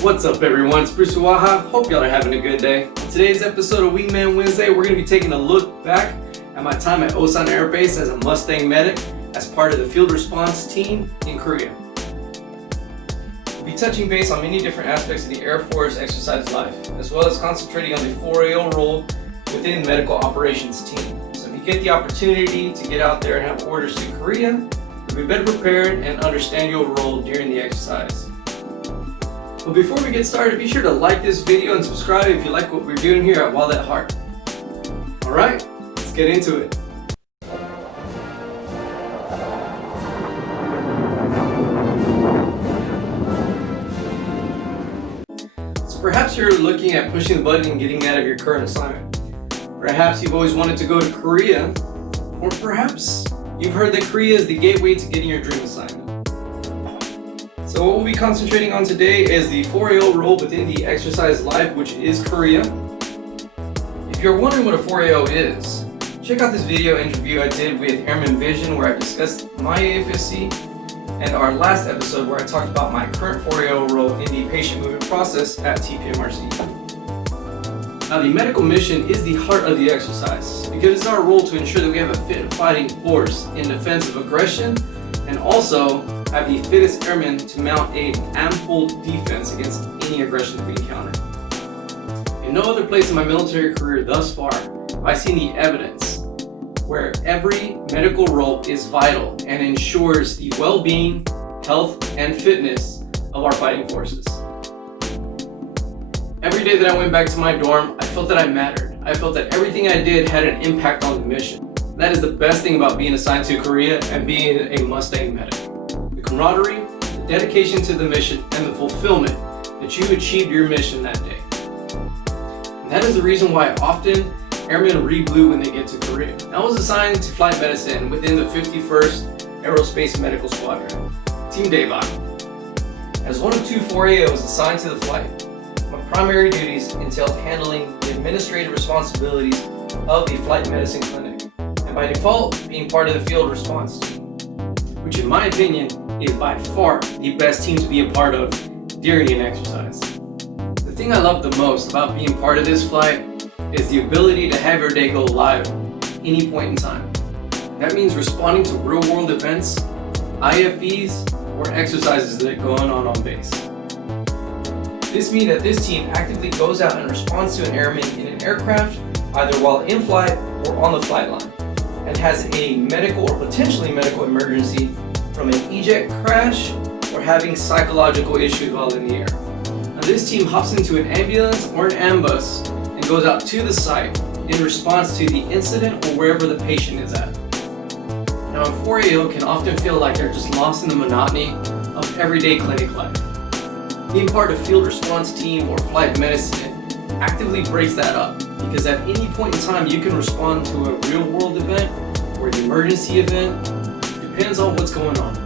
What's up everyone, it's Bruce Waha. Hope y'all are having a good day. In today's episode of Wingman Wednesday, we're going to be taking a look back at my time at OSAN Air Base as a Mustang medic as part of the field response team in Korea. We'll be touching base on many different aspects of the Air Force exercise life, as well as concentrating on the 4AO role within medical operations team. So if you get the opportunity to get out there and have orders to Korea, you'll be better prepared and understand your role during the exercise. But before we get started, be sure to like this video and subscribe if you like what we're doing here at Wild at Heart. Alright, let's get into it. So perhaps you're looking at pushing the button and getting out of your current assignment. Perhaps you've always wanted to go to Korea, or perhaps you've heard that Korea is the gateway to getting your dream assignment. So what we'll be concentrating on today is the 4AO role within the exercise life, which is Korea. If you're wondering what a 4AO is, check out this video interview I did with Airman Vision where I discussed my AFSC, and our last episode where I talked about my current 4AO role in the patient movement process at TPMRC. Now the medical mission is the heart of the exercise because it's our role to ensure that we have a fit fighting force in defense of aggression and also have the fittest airmen to mount an ample defense against any aggression that we encounter. In no other place in my military career thus far have I seen the evidence where every medical role is vital and ensures the well-being, health, and fitness of our fighting forces. Every day that I went back to my dorm, I felt that I mattered. I felt that everything I did had an impact on the mission. That is the best thing about being assigned to Korea and being a Mustang medic. The camaraderie, the dedication to the mission, and the fulfillment that you achieved your mission that day. And that is the reason why often airmen read blue when they get to Korea. I was assigned to flight medicine within the 51st Aerospace Medical Squadron, Team Daebak. As one of two 4AOs assigned to the flight, my primary duties entailed handling the administrative responsibilities of the flight medicine clinic, and by default being part of the field response team, which in my opinion is by far the best team to be a part of during an exercise. The thing I love the most about being part of this flight is the ability to have your day go live any point in time. That means responding to real world events, IFEs, or exercises that are going on base. This means that this team actively goes out and responds to an airman in an aircraft, either while in flight or on the flight line, and has a medical or potentially medical emergency from an eject crash or having psychological issues while in the air. Now this team hops into an ambulance or an ambus and goes out to the site in response to the incident or wherever the patient is at. Now a 4AO can often feel like they're just lost in the monotony of everyday clinic life. Being part of field response team or flight medicine actively breaks that up, because at any point in time you can respond to a real world event or an emergency event, depends on what's going on.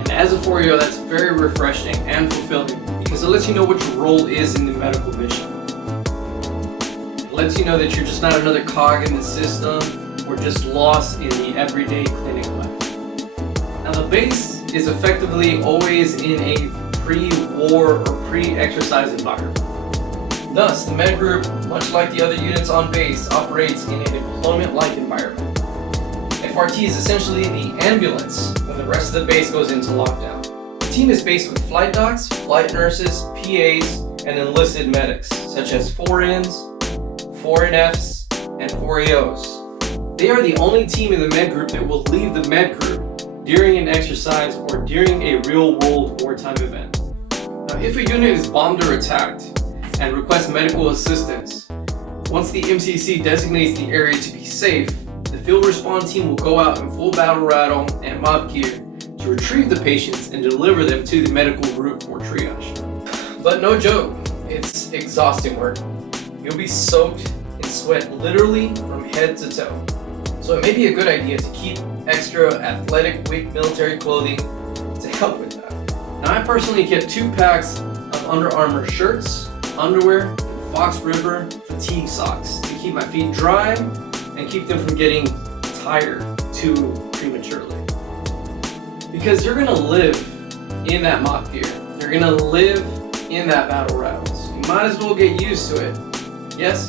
And as a 4AO, that's very refreshing and fulfilling because it lets you know what your role is in the medical mission. It lets you know that you're just not another cog in the system or just lost in the everyday clinic life. Now the base is effectively always in a pre-war or pre-exercise environment. Thus, the med group, much like the other units on base, operates in a deployment-like environment. FRT is essentially the ambulance when the rest of the base goes into lockdown. The team is based with flight docs, flight nurses, PAs, and enlisted medics, such as 4Ns, 4NFs, and 4AOs. They are the only team in the med group that will leave the med group during an exercise or during a real-world wartime event. Now, if a unit is bombed or attacked and requests medical assistance, once the MCC designates the area to be safe, the field response team will go out in full battle rattle and mob gear to retrieve the patients and deliver them to the medical group for triage. But no joke, it's exhausting work. You'll be soaked in sweat literally from head to toe. So it may be a good idea to keep extra athletic weight military clothing to help with that. Now I personally kept 2 packs of Under Armour shirts, underwear, and Fox River fatigue socks to keep my feet dry and keep them from getting tired too prematurely. Because you're gonna live in that mock gear. You're gonna live in that battle route. You might as well get used to it. Yes,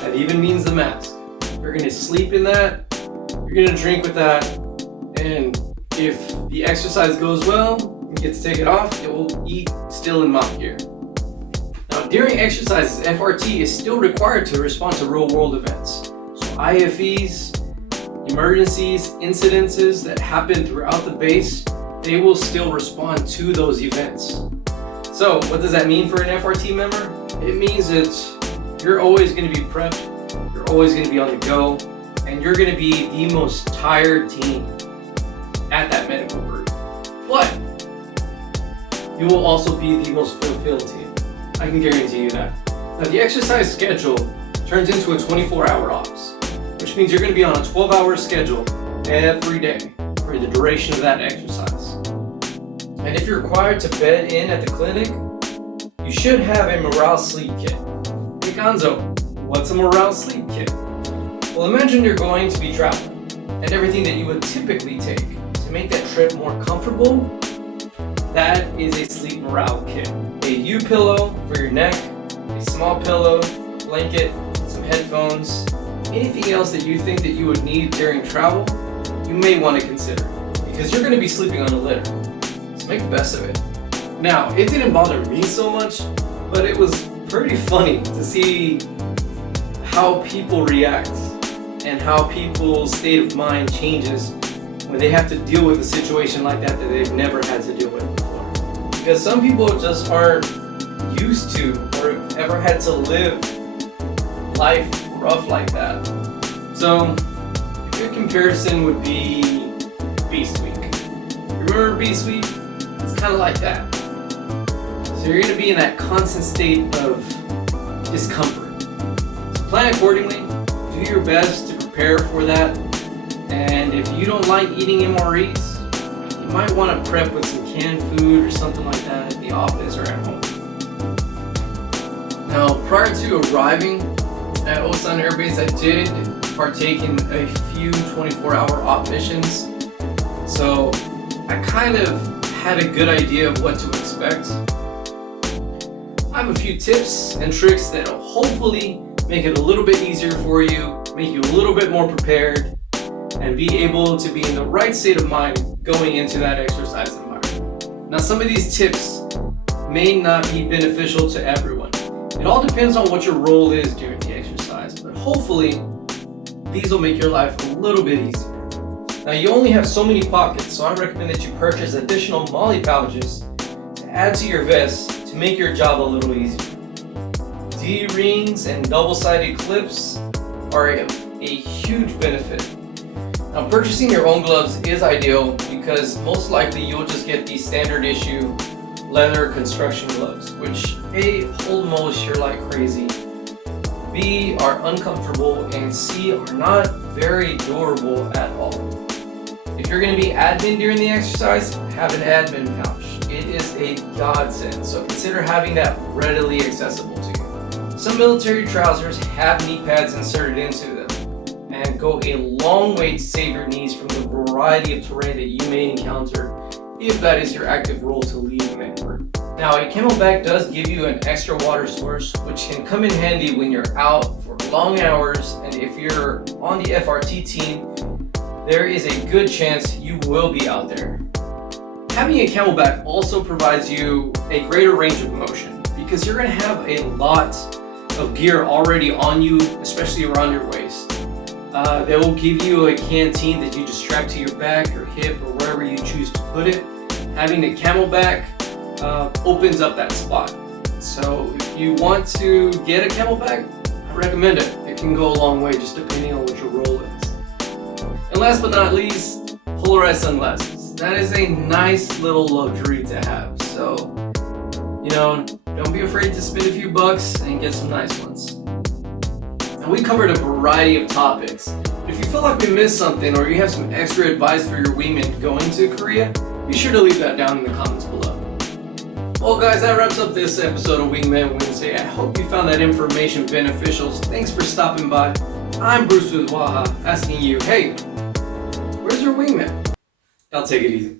that even means the mask. You're gonna sleep in that, you're gonna drink with that, and if the exercise goes well, you get to take it off, it will eat still in mop gear. Now, during exercises, FRT is still required to respond to real world events. So IFEs, emergencies, incidences that happen throughout the base, they will still respond to those events. So what does that mean for an FRT member? It means that you're always going to be prepped, you're always going to be on the go, and you're going to be the most tired team at that medical group. But you will also be the most fulfilled team. I can guarantee you that. Now, the exercise schedule turns into a 24-hour ops, which means you're going to be on a 12-hour schedule every day for the duration of that exercise. And if you're required to bed in at the clinic, you should have a morale sleep kit. Hey Gonzo, what's a morale sleep kit? Well, imagine you're going to be traveling, and everything that you would typically take to make that trip more comfortable, that is a sleep morale kit. A U-pillow for your neck, a small pillow, a blanket, some headphones, anything else that you think that you would need during travel, you may want to consider, because you're going to be sleeping on a litter. So make the best of it. Now, it didn't bother me so much, but it was pretty funny to see how people react and how people's state of mind changes when they have to deal with a situation like that they've never had to deal with before. Because some people just aren't used to or have ever had to live life rough like that. So a good comparison would be Beast Week. Remember Beast Week? It's kind of like that. So you're going to be in that constant state of discomfort. So plan accordingly, do your best to prepare for that, and if you don't like eating MREs, you might want to prep with some canned food or something like that at the office or at home. Now, prior to arriving at OSAN Air Base, I did partake in a few 24-hour op missions, so I kind of had a good idea of what to expect. I have a few tips and tricks that will hopefully make it a little bit easier for you, make you a little bit more prepared, and be able to be in the right state of mind going into that exercise environment. Now, some of these tips may not be beneficial to everyone. It all depends on what your role is during the exercise, but hopefully these will make your life a little bit easier. Now, you only have so many pockets, so I recommend that you purchase additional MOLLE pouches to add to your vest to make your job a little easier. D-rings and double-sided clips are a huge benefit. Now, purchasing your own gloves is ideal because most likely you'll just get the standard issue leather construction gloves, which A, hold moisture like crazy, B, are uncomfortable, and C, are not very durable at all. If you're going to be admin during the exercise, have an admin pouch. It is a godsend, so consider having that readily accessible to you. Some military trousers have knee pads inserted into them and go a long way to save your knees from the variety of terrain that you may encounter if that is your active role to lead a med group. Now, a camelback does give you an extra water source, which can come in handy when you're out for long hours, and if you're on the FRT team, there is a good chance you will be out there. Having a camelback also provides you a greater range of motion because you're going to have a lot of gear already on you, especially around your waist. They will give you a canteen that you just strap to your back or hip or wherever you choose to put it. Having the camelback opens up that spot. So if you want to get a camelback, I recommend it. It can go a long way just depending on what your role is. And last but not least, polarized sunglasses. That is a nice little luxury to have. So, don't be afraid to spend a few bucks and get some nice ones. And we covered a variety of topics. If you feel like we missed something or you have some extra advice for your wingman going to Korea, be sure to leave that down in the comments below. Well guys, that wraps up this episode of Wingman Wednesday. I hope you found that information beneficial. Thanks for stopping by. I'm Bruce with Waha, asking you, hey, where's your wingman? Y'all take it easy.